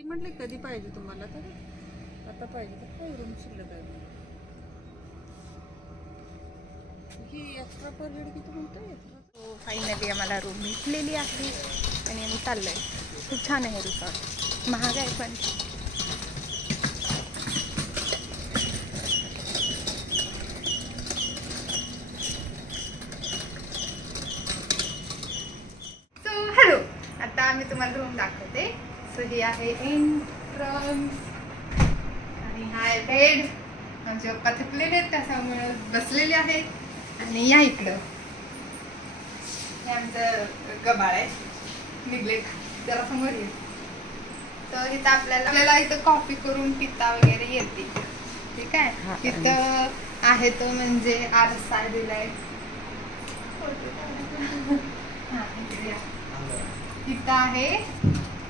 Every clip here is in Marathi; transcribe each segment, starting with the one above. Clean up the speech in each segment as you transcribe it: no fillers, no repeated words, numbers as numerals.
ती म्हटले कधी पाहिजे तुम्हाला, तर आता पाहिजे तर काही रूम शिल्लक आहे. ही एक्स्ट्रा पर हेड किती म्हणतोय? हो, फायनली आम्हाला रूम भेटलेली आहे आणि आम्ही चाललोय. खूप छान आहे रिसॉर्ट, महाग आहे पण. सो हॅलो, आता आम्ही तुम्हाला रूम दाखवते. सो ही आहे एंट्रन्स आणि हा आहे बेड. आमचे पप्पा थकलेले आहेत त्याच्यामुळे बसलेले आहेत. आणि या इकडं हे आमचं गबाळ आहे, निघले जरा समोर ये. तर इथं आपल्याला इथं कॉफी करून पिता वगैरे येते. ठीक आहे. इथं आहे तो म्हणजे आरसा दिलाय. इथं आहे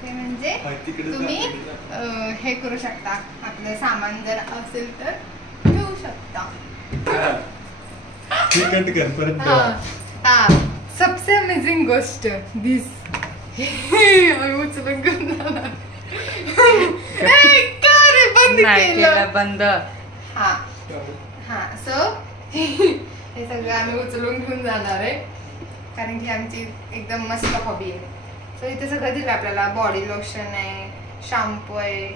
ते म्हणजे तुम्ही हे करू शकता, आपलं सामान जर असेल तर ठेवू शकता. सबसे अमेझिंग गोष्ट दिस उचलून बंद. हा हा. सो हे सगळं आम्ही उचलून घेऊन जाणार आहे, कारण की आमची एकदम मस्त हॉबी आहे. सो इथे सगळं दिलं आपल्याला. बॉडी लोशन आहे, शॅम्पू आहे,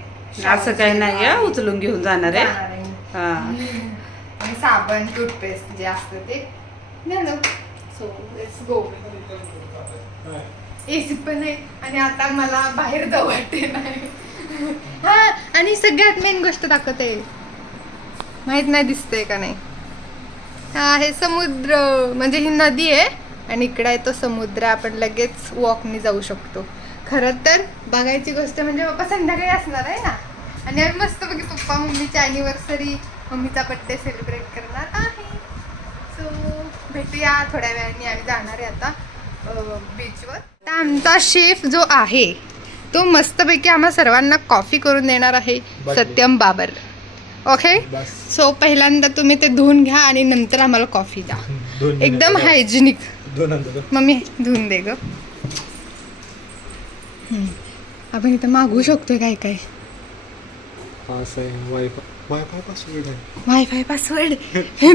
असं काही नाही उचलून घेऊन जाणार आहे. आणि साबण, टूथपेस्ट जे असतं ते झालं. So let's go. एसी पण आहे आणि आता मला बाहेर जाऊ वाटते नाही. हा, आणि सगळ्यात मेन गोष्ट दाखवते, माहित नाही दिसतंय का नाही, हा आहे समुद्र. म्हणजे ही नदी आहे आणि इकडे आहे तो समुद्र. आपण लगेच वॉकनी जाऊ शकतो. खरं तर बघायची गोष्ट म्हणजे पप्पा संध्याकाळी असणार आहे ना, आणि आम्ही मस्त बघी पप्पा मम्मीची अॅनिव्हर्सरी, मम्मीचा बर्थडे सेलिब्रेट करणार आहे. सो भेटूया थोड्या वेळाने. आम्ही जाणार आहे आता बीचवर. आता आमचा शेफ जो आहे तो मस्तपैकी आम्हा सर्वांना कॉफी करून देणार आहे, सत्यम बाबर. ओके. सो पहिल्यांदा तुम्ही ते धुवून घ्या आणि नंतर आम्हाला कॉफी द्या, एकदम हायजिनिक. मम्मी धुवून दे ग. आपण इथं मागवू शकतोय काय काय. Wifi password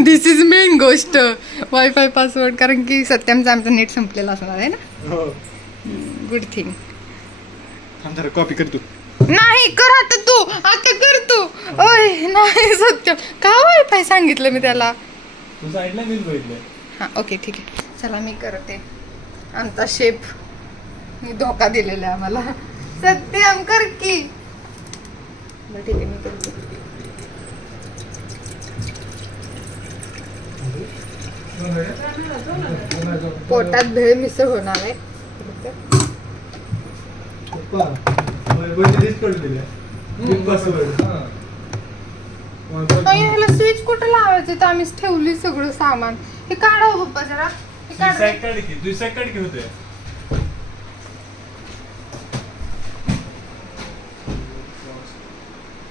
this is main गोष्ट, वायफाय पासवर्ड. कारण की सत्यमचं आमचं नेट संपलेलं असणार आहे ना. Good thing. कॉपी करतो. नाही कर आता तू, आता कर तू. ओय नाही सत्यम, का वायफाय सांगितलं मी त्याला. हा ओके ठीक आहे, चला मी करते. आमचा शेफ मी धोका दिलेला आहे आम्हाला. सत्यम कर की. ठीक आहे मी करते. पोटात भेळ मिसळ होणार आहे. ह्याला स्विच कुठं लावायचं, तर आम्हीच ठेवली सगळं सामान. हे काढा पप्पा जरा.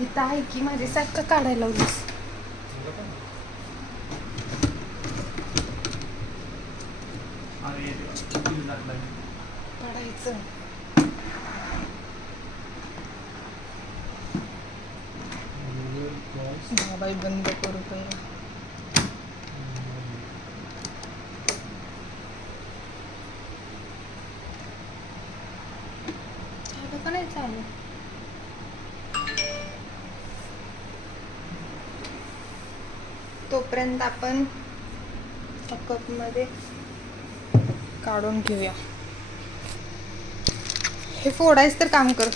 इथं आहे की माझी सारखं काढायला लावलीस. काढायचं. मोबाईल बंद करू पहिला. चालू का नाही चालू. तोपर्यंत आपण कप मध्ये काढून घेऊया. हे फोडायचं तर काम कर.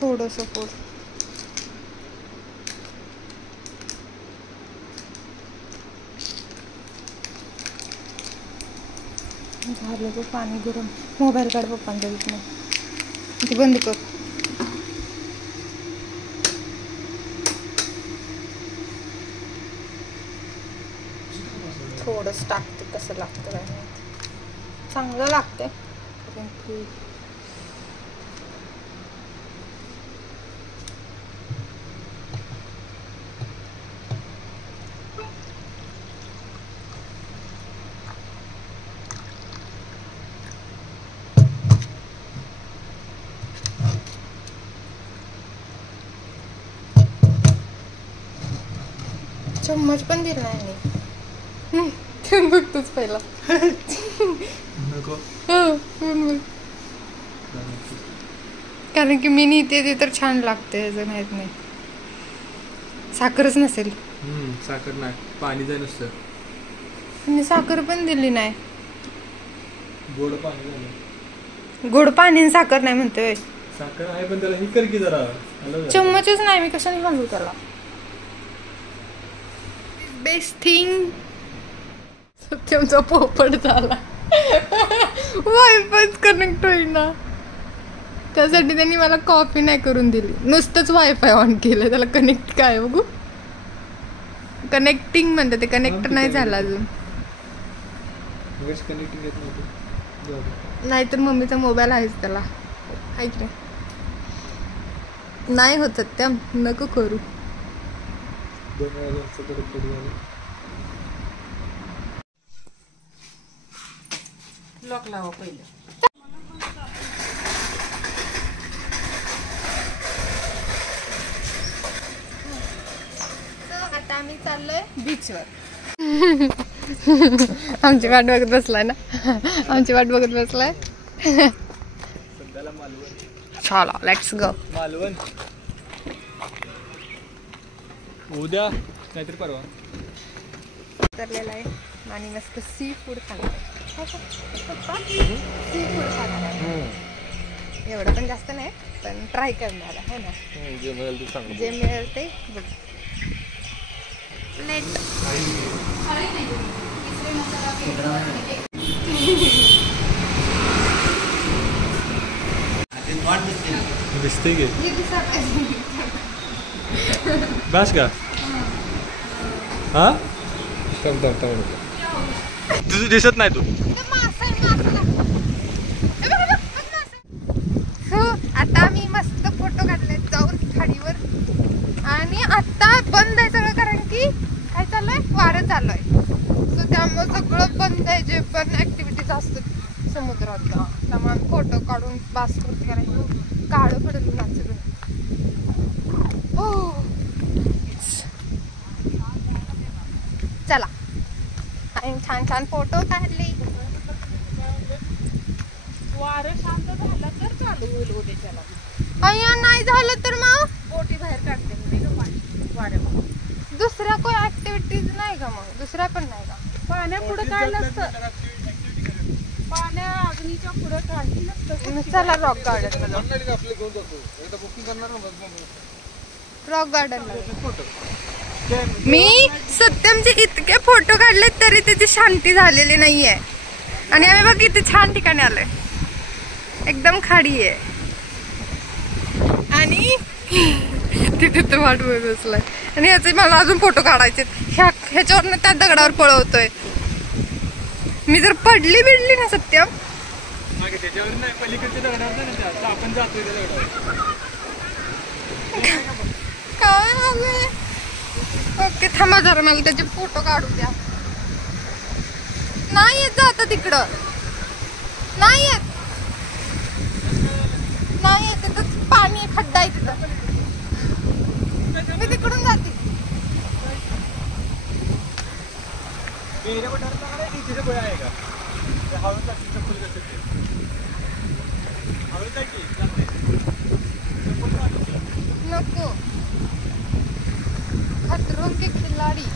थोडंसं फोड. झालं गं पाणी गरम. मोबाईल काढ पप्पांच्या इथनं. ते बंद कर. थोडंच टाकते, कसं लागतं काय माहिती. चांगलं लागतंय. चम्मच पण दिला नाही ठेवून बघतोच पहिला. नको. कारण की मी नेते ते तर छान लागते, असं माहित नाही. साखरच नसेल. साखर नाही, पाणी जाय नुसतं. मी साखर पण दिली नाही. गोड पाणी झालं. गोड पाणी आणि साखर नाही म्हणतोय. साखर आहे पण त्याला ही कर की जरा. चम्मचच नाही, मी कशाने घालू त्याला. बेस्ट थिंग सत्यमचा पोपट झाला. वायफायच कनेक्ट होईना. त्यासाठी त्यांनी मला कॉपी नाही करून दिली, नुसतंच वायफाय ऑन केलं. त्याला कनेक्ट काय बघू, कनेक्टिंग म्हणतात ते, कनेक्ट नाही झालं अजून. नाहीतर मम्मीचा मोबाईल आहेच त्याला. ऐक नाही होत सत्यम, नको करू. लॉक लावा पहिले. आता आम्ही चाललोय बीचवर. आमची वाट बघत बसलाय ना, आमची वाट बघत बसलाय. चला लेट्स गो. मालवण उद्या नाहीतर परवा उतरलेला आहे आणि मस्त सी फूड खाणार आहे. सी फूड खाणार आहे. एवढं पण जास्त नाही, पण ट्राय करणार आहे ना. जे मिळेल ते सांग. जे मिळेल ते बघ. दिसते की बस का. हा तुझं दिसत नाही तू. सो आता आम्ही मस्त फोटो काढले जाऊन खाडीवर. आणि आता बंद आहे सगळं, कारण की काय चाललंय, वारं चालू आहे. सो त्यामुळे सगळं बंद आहे, जे पण ऍक्टिव्हिटीज असतात समुद्रात. त्यामुळे आम्ही फोटो काढून बास करते, कारण काळं पडलं ना सगळं. हो चला, आणि छान छान फोटो काढले. वारं शांत झालं तर चालू होईल उद्याच्याला. अय्या नाही झालं तर मग बोटी बाहेर काढते नाही का पाणी वाऱ्यामध्ये. दुसऱ्या कोण ऍक्टिव्हिटीज नाही का, मग दुसऱ्या पण नाही का. पाण्या पुढे काय नसतं, पाण्या अग्नीच्या पुढे काही नसतं. चला रॉक गार्डन. रॉक गार्डन मी सत्यमचे इतके फोटो काढले तरी त्याची शांती झालेली नाहीये. आणि आम्ही बघ किती छान ठिकाणी आलोय, एकदम खाडी आहे. आणि तिथे तो वाट बघत बसलाय. आणि ह्याचे मला अजून फोटो काढायचे. ह्याच्यावरनं त्या दगडावर पळवतोय. मी जर पडली बिडली ना सत्यम, काय हवंय. ओके थांबा जरा, मला त्याचे फोटो काढू द्या. नाही येत जाता तिकडं, नाही येत, नाही येत. तिथं पाणी आहे, खड्डा आहे तिथं. मी तिकडून जाते. नको, खतरों के खिलाडी.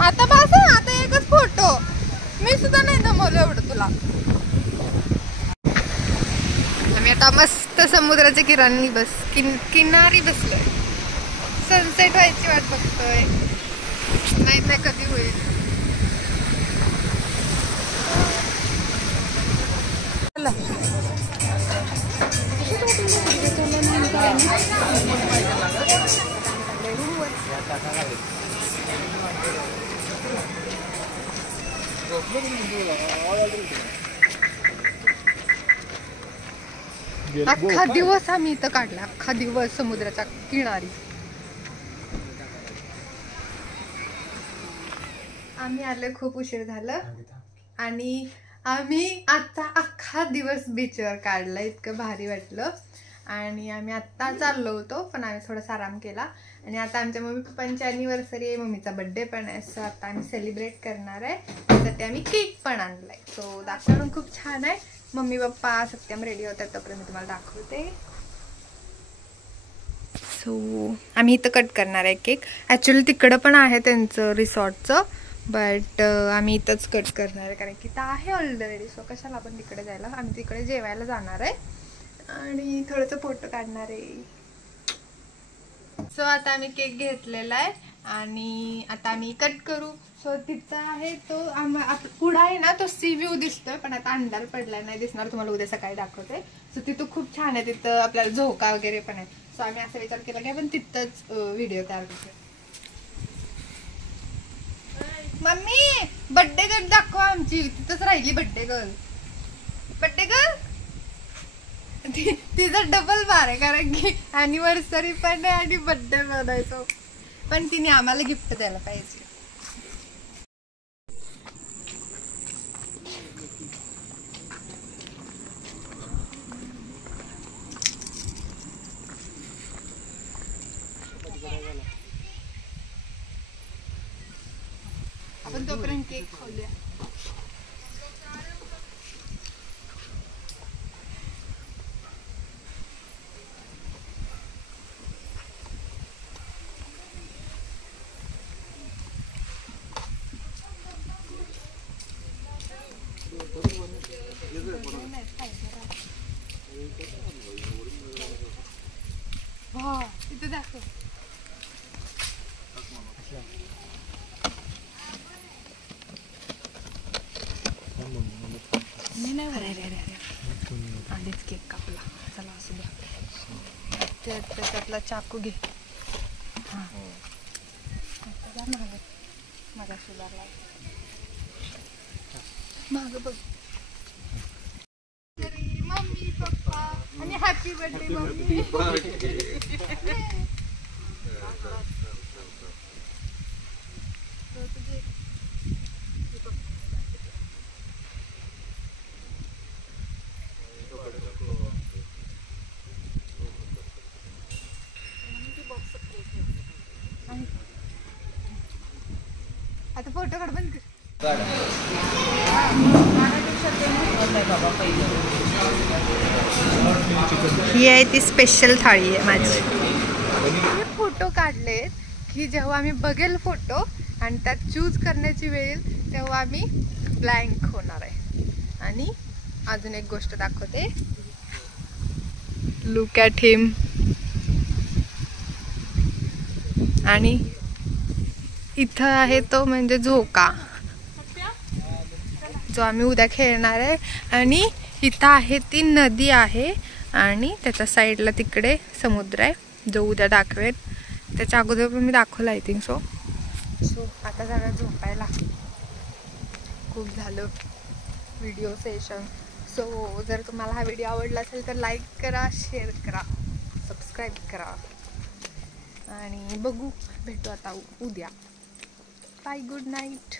आता बस, आता एकच फोटो. मी सुद्धा नाही दमवलं एवढं तुला. मी आता मस्त समुद्राच्या किनारी बसलोय. सनसेट व्हायची वाट बघतोय, माहित नाही कधी होईल. अख्खा दिवस आम्ही इथं काढला, अख्खा दिवस समुद्राच्या किनारी. आम्ही आले खूप उशीर झालं आणि आम्ही आता अख्खा दिवस बीचवर काढला. इतकं भारी वाटलं. आणि आम्ही आत्ता चाललो होतो, पण आम्ही थोडासा आराम केला. आणि आता आमच्या मम्मी पप्पांची अॅनिव्हर्सरी आहे, मम्मीचा बड्डे पण आहे. सो आता आम्ही सेलिब्रेट करणार आहे. त्यासाठी आम्ही केक पण आणलाय. सो दाखवून खूप छान आहे. मम्मी पप्पा सत्यम रेडी होतात, तोपर्यंत मी तुम्हाला दाखवते. सो आम्ही इथं कट करणार आहे केक. ॲक्च्युली तिकडं पण आहे त्यांचं रिसॉर्टचं, बट आम्ही इथंच कट करणार आहे कारण की इथं आहे ऑलरेडी. सो कशाला आपण तिकडे जायला, आम्ही तिकडे जेवायला जाणार आहे आणि थोडंसं फोटो काढणार आहे. सो आता आम्ही केक घेतलेला आहे आणि आता आम्ही कट करू. सो तिथं आहे तो पुढं आहे ना, तो सी व्ह्यू दिसतोय, पण आता अंधार पडलाय, नाही दिसणार, तुम्हाला उद्या सकाळी दाखवते. सो तिथं खूप छान आहे, तिथं आपल्याला झोका वगैरे पण आहे. सो आम्ही असा विचार केला की आपण तिथंच व्हिडिओ तयार करतो. मम्मी बड्डे गर्ल दाखवा आमची, तिथंच राहिली बड्डे गर्ल. बड्डे गर्ल तिचा डबल बार आहे कारण की अॅनिव्हर्सरी पण आहे आणि बड्डे पण आहे. तो पण तिने आम्हाला गिफ्ट द्यायला पाहिजे. आपण तोपर्यंत केक खाऊया. इथे दाखव. आधीच केक कापला, चला असू द्या. त्याच्यातला चाकू घे. माझा सुधारला माग बघ. मम्मी पप्पा आणि हॅपी बर्थडे मम्मी. आता फोटो काढ बंद कर. ही आहे ती स्पेशल थाळी आहे माझी. मी फोटो काढलेत की जेव्हा आम्ही बघेल फोटो आणि त्यात चूज करण्याची वेळ येईल तेव्हा आम्ही ब्लँक होणार आहे. आणि अजून एक गोष्ट दाखवते. लुक ॲट हिम. आणि इथं आहे तो म्हणजे झोका, जो आम्ही उद्या खेळणार आहे. आणि इथं आहे ती नदी आहे आणि त्याच्या साईडला तिकडे समुद्र आहे, जो उद्या दाखवेल. त्याच्या अगोदर पण मी दाखवलं आय थिंक सो. आता जरा झोपायला, खूप झालं व्हिडिओ सेशन. सो जर तुम्हाला हा व्हिडिओ आवडला असेल तर लाईक करा, शेअर करा, सबस्क्राईब करा. आणि बघू, भेटू आता उद्या. Bye, good night.